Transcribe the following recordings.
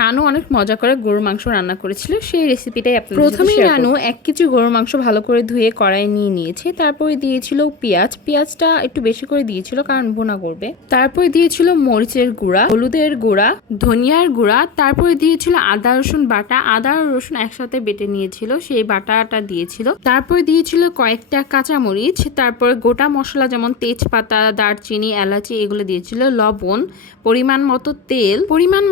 নানু অনেক মজা করে গরুর মাংস রান্না করেছিল, সেই রেসিপিটাই আপনাদের সাথে শেয়ার করব। প্রথমেই নানু 1 কেজি গরুর মাংস ভালো করে ধুয়ে কড়াই নিয়ে নিয়েছে। তারপরে দিয়েছিল পেঁয়াজটা একটু বেশি করে দিয়েছিল কারণ ভুনা করবে। তারপরে দিয়েছিল মরিচের গুঁড়া, হলুদের গুঁড়া, ধনিয়ার গুঁড়া। তারপরে দিয়েছিল আদা রসুন বাটা, আদা আর রসুন একসাথে বেটে নিয়েছিল, সেই বাটাটা দিয়েছিল। তারপরে দিয়েছিল কয়েকটা কাঁচামরিচ, তারপরে গোটা মশলা যেমন তেজপাতা, দারচিনি, এলাচি এগুলো দিয়েছিল, লবণ, পরিমাণ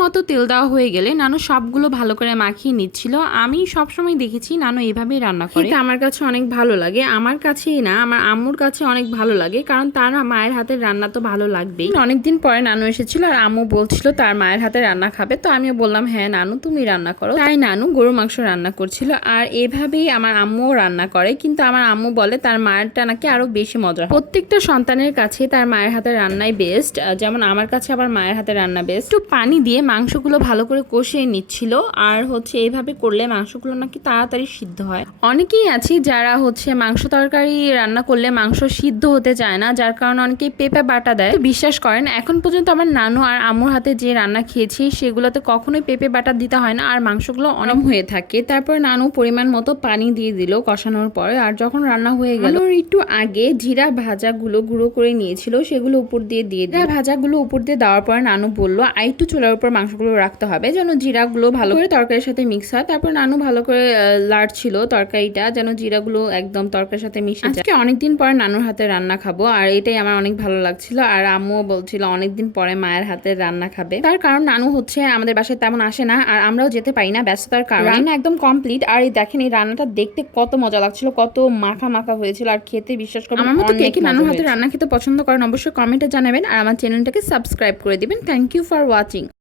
মতো তেল দেওয়া হয়ে গেলে নানু সবগুলো ভালো করে মাখিয়ে নিচ্ছিল। আমি সবসময় দেখেছি নানু এভাবেই রান্না করে, আমার কাছে অনেক ভালো লাগে। আমার কাছেই না, আমার আম্মুর কাছে অনেক ভালো লাগে, কারণ তার মায়ের হাতের রান্না তো ভালো লাগবেই। অনেকদিন পরে নানু এসেছিল আর আম্মু বলছিল তার মায়ের হাতে রান্না খাবে, তো আমিও বললাম হ্যাঁ নানু তুমি রান্না করো। তাই নানু গরু মাংস রান্না করছিল, আর এভাবেই আমার আম্মুও রান্না করে, কিন্তু আমার আম্মু বলে তার মায়েরটা নাকি আরো বেশি মজা। প্রত্যেকটা সন্তানের কাছে তার মায়ের হাতের রান্নাই বেস্ট, যেমন আমার কাছে আবার মায়ের হাতের রান্না বেস্ট। একটু পানি দিয়ে মাংসগুলো ভালো করে কষিয়ে নিচ্ছিল, আর এইভাবে করলে মাংসগুলো নাকি তাড়াতাড়ি সিদ্ধ হয়। অনেকেই আছে যারা মাংস তরকারি রান্না করলে মাংস সিদ্ধ হতে চায় না, যার কারণে অনেকেই পেঁপে বাটা দেয়। বিশ্বাস করেন এখন পর্যন্ত আমার নানু আর আম্মুর হাতে যে রান্না খেয়েছি সেগুলোতে কখনোই পেঁপে বাটা দিতে হয় না, আর মাংসগুলো অনেক হয়ে থাকে। তারপর নানু পরিমাণ মতো পানি দিয়ে দিল কষানোর পরে, আর যখন রান্না হয়ে গেল একটু আগে জিরা ভাজাগুলো গুঁড়ো করে নিয়েছিল সেগুলো উপর দিয়ে ভাজাগুলো উপর দিয়ে দেওয়ার পর নানু বলল আরেকটু চুলার উপর মাংসগুলো রাখতে হবে যেন জিরাগুলো ভালো করে তরকারির সাথে মিক্স হয়। তারপর নানু ভালো করে লাড়ছিল তরকারিটা যেন জিরাগুলো একদম তরকারির সাথে মিশে যায়। আজকে অনেকদিন পরে নানুর হাতে রান্না খাবো, আর এটাই আমার অনেক ভালো লাগছিল। আর আম্মুও বলছিল অনেকদিন পরে মায়ের হাতের রান্না খাবে, তার কারণ নানু আমাদের বাসায় তেমন আসে না, আর আমরাও যেতে পারি না ব্যস্ততার কারণে। রান্না একদম কমপ্লিট, আর এই দেখেন এই রান্নাটা দেখতে কত মজা লাগছিল, কত মাখা মাখা হয়েছিল, আর খেতে বিশ্বাস করবেন আমার মতো কে কে নানুর হাতে রান্না খেতে পছন্দ করেন অবশ্যই কমেন্টে জানাবেন, আর আমার চ্যানেলটাকে সাবস্ক্রাইব করে দিবেন। Thank you for watching.